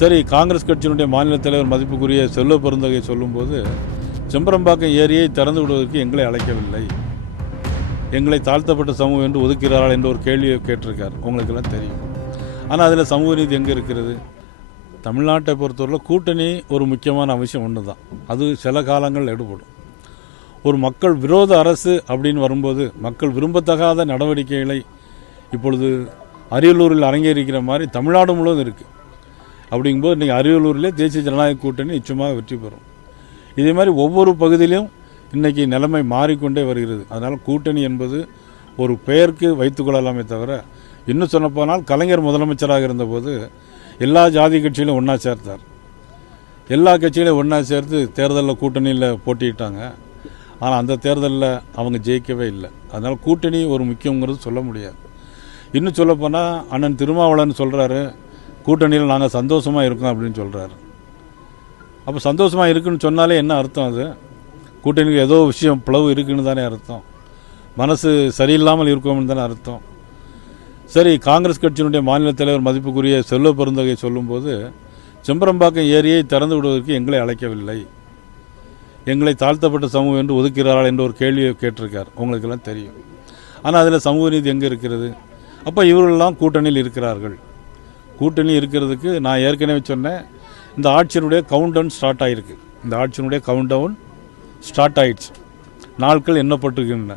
சரி காங்கிரஸ் கட்சியினுடைய மாநில தலைவர் மதிப்புக்குரிய செல்வ பெருந்தகை சொல்லும்போது செம்பரம்பாக்கம் ஏரியை திறந்து விடுவதற்கு எங்களை அழைக்கவில்லை எங்களை தாழ்த்தப்பட்ட சமூகம் என்று ஒதுக்கிறார்கள் என்ற ஒரு கேள்வியை கேட்டிருக்கார் உங்களுக்கெல்லாம் தெரியும் ஆனால் அதில் சமூக நீதி எங்கே இருக்கிறது தமிழ்நாட்டை பொறுத்தவரையில் கூட்டணி ஒரு முக்கியமான அம்சம் ஒன்று தான் அது சில காலங்கள் எடுபடும் ஒரு மக்கள் விரோத அரசு அப்படின்னு வரும்போது மக்கள் விரும்பத்தகாத நடவடிக்கைகளை இப்பொழுது அரியலூரில் அரங்கேறிக்கிற மாதிரி தமிழ்நாடு முழுவதும் இருக்குது அப்படிங்கும்போது இன்றைக்கி அரியலூரில் தேசிய ஜனநாயக கூட்டணி நிச்சயமாக வெற்றி பெறும் இதே மாதிரி ஒவ்வொரு பகுதியிலும் இன்றைக்கி நிலைமை மாறிக்கொண்டே வருகிறது அதனால் கூட்டணி என்பது ஒரு பெயருக்கு கொள்ளலாமே தவிர இன்னும் சொன்னப்போனால் கலைஞர் முதலமைச்சராக இருந்தபோது எல்லா ஜாதி கட்சியிலும் ஒன்றா சேர்த்தார் எல்லா கட்சிகளையும் ஒன்றா சேர்த்து தேர்தலில் கூட்டணியில் போட்டிக்கிட்டாங்க ஆனால் அந்த தேர்தலில் அவங்க ஜெயிக்கவே இல்லை அதனால் கூட்டணி ஒரு முக்கியங்கிறது சொல்ல முடியாது இன்னும் சொல்லப்போனால் அண்ணன் திருமாவளன் சொல்கிறாரு கூட்டணியில் நாங்கள் சந்தோஷமாக இருக்கோம் அப்படின்னு சொல்கிறாரு அப்போ சந்தோஷமாக இருக்குன்னு சொன்னாலே என்ன அர்த்தம் அது கூட்டணிக்கு ஏதோ விஷயம் பிளவு இருக்குன்னு தானே அர்த்தம் மனசு சரியில்லாமல் இருக்கோம்னு தானே அர்த்தம் சரி காங்கிரஸ் கட்சியினுடைய மாநில தலைவர் மதிப்புக்குரிய செல்வ பெருந்தொகை சொல்லும்போது செம்பரம்பாக்கம் ஏரியை திறந்து விடுவதற்கு எங்களை அழைக்கவில்லை எங்களை தாழ்த்தப்பட்ட சமூகம் என்று ஒதுக்கிறார்கள் என்ற ஒரு கேள்வியை கேட்டிருக்கார் உங்களுக்கெல்லாம் தெரியும் ஆனால் அதில் சமூக நீதி எங்கே இருக்கிறது அப்போ இவர்களெல்லாம் கூட்டணியில் இருக்கிறார்கள் கூட்டணி இருக்கிறதுக்கு நான் ஏற்கனவே சொன்னேன் இந்த ஆட்சியினுடைய கவுண்டவுன் ஸ்டார்ட் ஆகிருக்கு இந்த ஆட்சியினுடைய கவுண்டவுன் ஸ்டார்ட் ஆயிடுச்சு நாட்கள் எண்ணப்பட்டிருக்கின்றன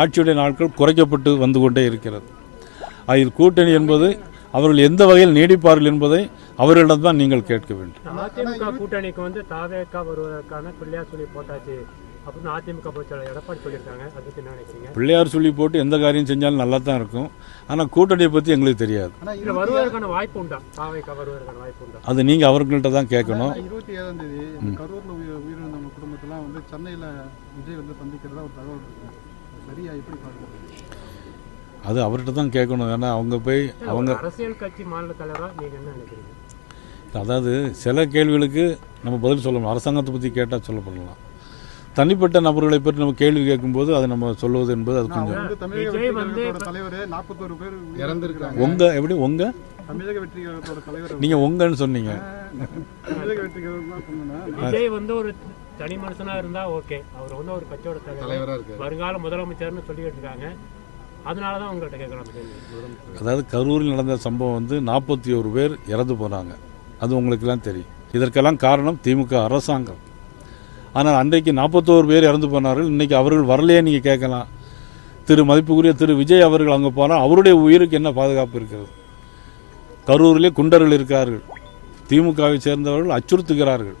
ஆட்சியுடைய நாட்கள் குறைக்கப்பட்டு வந்து கொண்டே இருக்கிறது அதில் கூட்டணி என்பது அவர்கள் எந்த வகையில் நீடிப்பார்கள் என்பதை அவர்களிடம் தான் நீங்கள் கேட்க வேண்டும் அதிமுக கூட்டணிக்கு வந்து தாவேக்கா வருவதற்கான சொல்லி போட்டாச்சு அப்படின்னு அதிமுக எடப்பாடி சொல்லியிருக்காங்க அதை பற்றி என்ன நினைக்கிறீங்க பிள்ளையார் சொல்லி போட்டு எந்த காரியம் செஞ்சாலும் நல்லா தான் இருக்கும் ஆனால் கூட்டணியை பற்றி எங்களுக்கு தெரியாது இதில் வருவதற்கான வாய்ப்பு உண்டா தாவைக்கா வருவதற்கான வாய்ப்பு உண்டா அது நீங்கள் அவர்கள்ட்ட தான் கேட்கணும் இருபத்தி ஏழாம் தேதி கரூரில் நம்ம குடும்பத்தெல்லாம் வந்து சென்னையில் விஜய் வந்து சந்திக்கிறதா ஒரு தகவல் சரியா எப்படி அது அவர்கிட்ட தான் கேட்கணும் ஏன்னா அவங்க போய் அவங்க அரசியல் கட்சி மாநில தலைவராக நீங்கள் என்ன நினைக்கிறீங்க அதாவது சில கேள்விகளுக்கு நம்ம பதில் சொல்லணும் அரசாங்கத்தை பற்றி கேட்டால் சொல்லப்படலாம் தனிப்பட்ட நபர்களை பற்றி நம்ம கேள்வி கேட்கும்போது அதை நம்ம சொல்லுவது என்பது அது கொஞ்சம் உங்க எப்படி உங்க நீங்க உங்கன்னு சொன்னீங்க விஜய் வந்து ஒரு தனி மனுஷனா இருந்தா ஓகே அவர் வந்து ஒரு கட்சியோட தலைவர் வருங்கால முதலமைச்சர்னு சொல்லிட்டு இருக்காங்க அதனாலதான் உங்கள்கிட்ட கேட்கலாம் அதாவது கரூரில் நடந்த சம்பவம் வந்து நாற்பத்தி ஒரு பேர் இறந்து போறாங்க அது உங்களுக்கு எல்லாம் தெரியும் இதற்கெல்லாம் காரணம் திமுக அரசாங்கம் ஆனால் அன்றைக்கு நாற்பத்தோரு பேர் இறந்து போனார்கள் இன்றைக்கி அவர்கள் வரலையே நீங்கள் கேட்கலாம் திரு மதிப்புக்குரிய திரு விஜய் அவர்கள் அங்கே போனால் அவருடைய உயிருக்கு என்ன பாதுகாப்பு இருக்கிறது கரூரிலே குண்டர்கள் இருக்கிறார்கள் திமுகவை சேர்ந்தவர்கள் அச்சுறுத்துகிறார்கள்